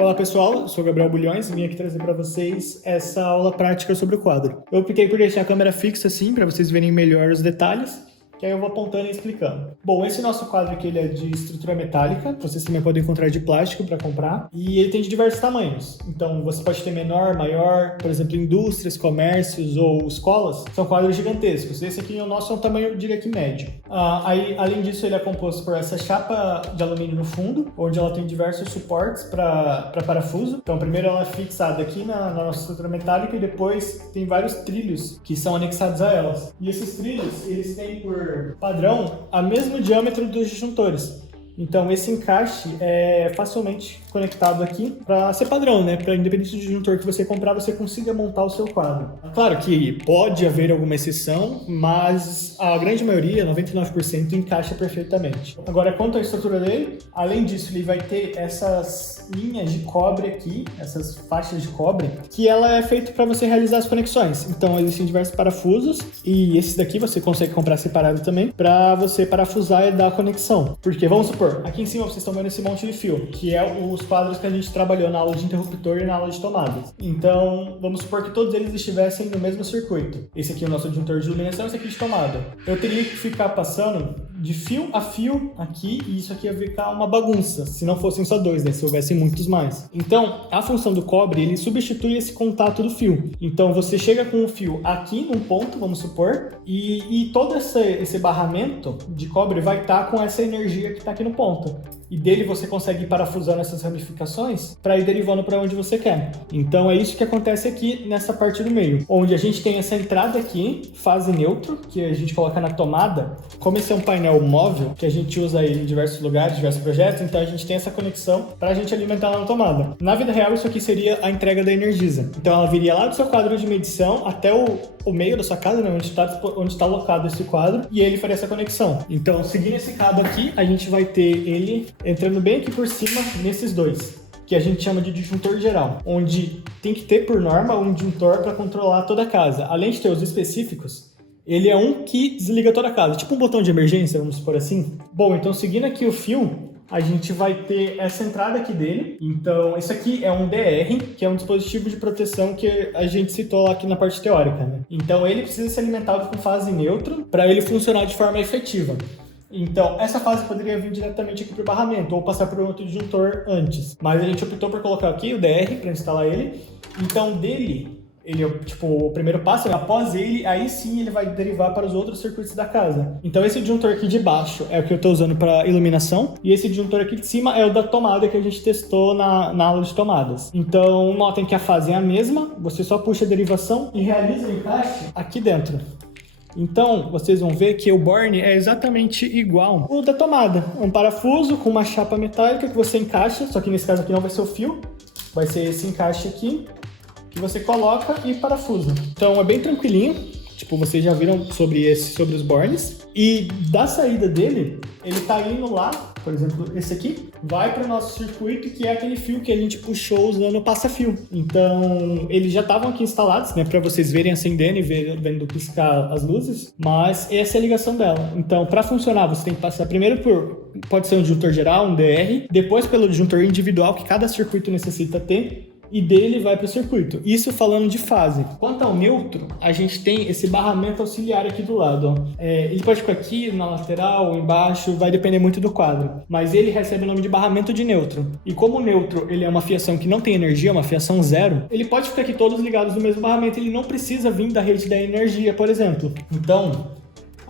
Olá pessoal, eu sou Gabriel Bulhões e vim aqui trazer para vocês essa aula prática sobre o quadro. Eu optei por deixar a câmera fixa assim, para vocês verem melhor os detalhes, que aí eu vou apontando e explicando. Bom, esse nosso quadro aqui ele é de estrutura metálica, vocês também podem encontrar de plástico para comprar, e ele tem de diversos tamanhos. Então você pode ter menor, maior, por exemplo, indústrias, comércios ou escolas, são quadros gigantescos. Esse aqui, o nosso é um tamanho, eu diria que médio. Aí, além disso, ele é composto por essa chapa de alumínio no fundo, onde ela tem diversos suportes para parafuso. Então, primeiro ela é fixada aqui na nossa estrutura metálica e depois tem vários trilhos que são anexados a elas. E esses trilhos, eles têm por padrão o mesmo diâmetro dos disjuntores. Então esse encaixe é facilmente conectado aqui para ser padrão, né? Para independente do disjuntor que você comprar, você consiga montar o seu quadro. Claro que pode haver alguma exceção, mas a grande maioria, 99%, encaixa perfeitamente. Agora, quanto à estrutura dele, além disso, ele vai ter essas linhas de cobre aqui, essas faixas de cobre, que ela é feita para você realizar as conexões. Então existem diversos parafusos e esses daqui você consegue comprar separado também para você parafusar e dar a conexão. Porque vamos supor, aqui em cima vocês estão vendo esse monte de fio, que é os quadros que a gente trabalhou na aula de interruptor e na aula de tomadas. Então, vamos supor que todos eles estivessem no mesmo circuito. Esse aqui é o nosso disjuntor de iluminação, esse aqui de tomada. Eu teria que ficar passando de fio a fio aqui, e isso aqui ia ficar uma bagunça, se não fossem só dois, né? Se houvessem muitos mais. Então, a função do cobre, ele substitui esse contato do fio. Então, você chega com o fio aqui num ponto, vamos supor, e todo esse barramento de cobre vai estar com essa energia que está aqui no ponto. E dele você consegue ir parafusando essas ramificações para ir derivando para onde você quer. Então é isso que acontece aqui nessa parte do meio, onde a gente tem essa entrada aqui, fase neutro, que a gente coloca na tomada. Como esse é um painel móvel, que a gente usa ele em diversos lugares, diversos projetos, então a gente tem essa conexão para a gente alimentar lá na tomada. Na vida real, isso aqui seria a entrega da Energisa. Então ela viria lá do seu quadro de medição até o meio da sua casa, né, onde está alocado esse quadro, e ele faria essa conexão. Então, seguindo esse cabo aqui, a gente vai ter ele entrando bem aqui por cima nesses dois, que a gente chama de disjuntor geral, onde tem que ter por norma um disjuntor para controlar toda a casa. Além de ter os específicos, ele é um que desliga toda a casa, tipo um botão de emergência, vamos supor assim. Bom, então seguindo aqui o fio, a gente vai ter essa entrada aqui dele. Então, esse aqui é um DR, que é um dispositivo de proteção que a gente citou aqui na parte teórica, né? Então, ele precisa ser alimentado com fase neutro para ele funcionar de forma efetiva. Então, essa fase poderia vir diretamente aqui para o barramento ou passar por um outro disjuntor antes. Mas a gente optou por colocar aqui o DR para instalar ele. Então, dele, ele é o primeiro passo, após ele, aí sim ele vai derivar para os outros circuitos da casa. Então esse disjuntor aqui de baixo é o que eu estou usando para iluminação, e esse disjuntor aqui de cima é o da tomada que a gente testou na aula de tomadas. Então notem que a fase é a mesma, você só puxa a derivação e realiza o encaixe aqui dentro. Então, vocês vão ver que o borne é exatamente igual ao da tomada. Um parafuso com uma chapa metálica que você encaixa, só que nesse caso aqui não vai ser o fio, vai ser esse encaixe aqui, que você coloca e parafusa. Então é bem tranquilinho, tipo, vocês já viram sobre os bornes. E da saída dele, ele tá indo lá, por exemplo, esse aqui, vai para o nosso circuito, que é aquele fio que a gente puxou usando o passa-fio. Então, eles já estavam aqui instalados, né, para vocês verem acendendo e vendo piscar as luzes, mas essa é a ligação dela. Então, para funcionar, você tem que passar primeiro pode ser um disjuntor geral, um DR, depois pelo disjuntor individual que cada circuito necessita ter, e dele vai para o circuito. Isso falando de fase. Quanto ao neutro, a gente tem esse barramento auxiliar aqui do lado. Ó. Ele pode ficar aqui, na lateral, embaixo, vai depender muito do quadro. Mas ele recebe o nome de barramento de neutro. E como o neutro ele é uma fiação que não tem energia, uma fiação zero, ele pode ficar aqui todos ligados no mesmo barramento, ele não precisa vir da rede da energia, por exemplo. Então,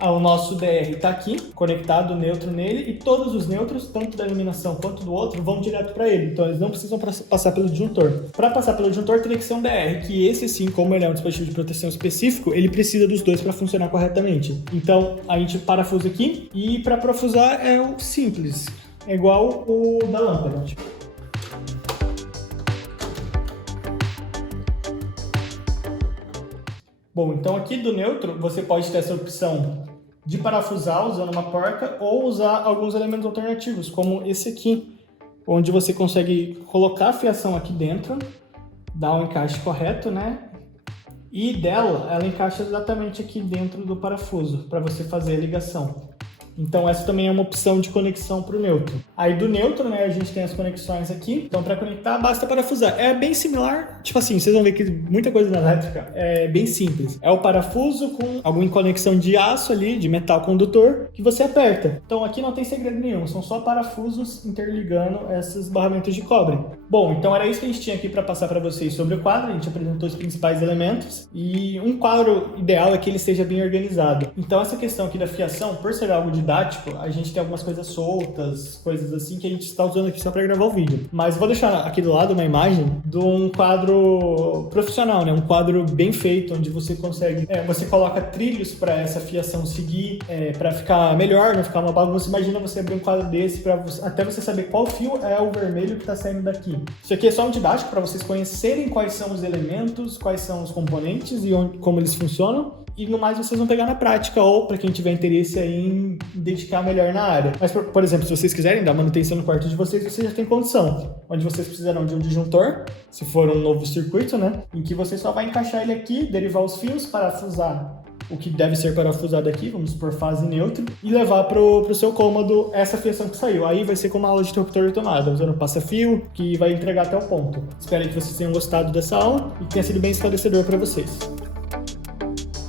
o nosso DR está aqui, conectado neutro nele, e todos os neutros, tanto da iluminação quanto do outro, vão direto para ele. Então eles não precisam passar pelo disjuntor. Para passar pelo disjuntor teria que ser um DR, que esse sim, como ele é um dispositivo de proteção específico, ele precisa dos dois para funcionar corretamente. Então a gente parafusa aqui, e para parafusar é o simples, é igual o da lâmpada. Bom, então aqui do neutro você pode ter essa opção de parafusar usando uma porca ou usar alguns elementos alternativos, como esse aqui, onde você consegue colocar a fiação aqui dentro, dar um encaixe correto, né? E ela encaixa exatamente aqui dentro do parafuso, para você fazer a ligação. Então essa também é uma opção de conexão para o neutro. Aí do neutro, né, a gente tem as conexões aqui. Então para conectar basta parafusar. É bem similar, tipo assim, vocês vão ver que muita coisa na elétrica é bem simples. É o parafuso com alguma conexão de aço ali, de metal condutor, que você aperta. Então aqui não tem segredo nenhum, são só parafusos interligando essas barramentas de cobre. Bom, então era isso que a gente tinha aqui para passar para vocês sobre o quadro. A gente apresentou os principais elementos e um quadro ideal é que ele esteja bem organizado. Então essa questão aqui da fiação, por ser algo didático, a gente tem algumas coisas soltas, coisas assim que a gente está usando aqui só para gravar o vídeo. Mas vou deixar aqui do lado uma imagem de um quadro profissional, né? Um quadro bem feito, onde você consegue, você coloca trilhos para essa fiação seguir, para ficar melhor, não ficar uma bagunça. Imagina você abrir um quadro desse para até você saber qual fio é o vermelho que está saindo daqui. Isso aqui é só um didático para vocês conhecerem quais são os elementos, quais são os componentes e como eles funcionam. E no mais vocês vão pegar na prática, ou para quem tiver interesse aí em dedicar melhor na área. Mas, por exemplo, se vocês quiserem dar manutenção no quarto de vocês, vocês já têm condição. Onde vocês precisarão de um disjuntor, se for um novo circuito, né? Em que você só vai encaixar ele aqui, derivar os fios, parafusar o que deve ser parafusado aqui, vamos por fase neutra, e levar pro seu cômodo essa fiação que saiu. Aí vai ser como uma aula de interruptor de tomada, usando passa-fio, que vai entregar até o ponto. Espero que vocês tenham gostado dessa aula e que tenha sido bem esclarecedor para vocês.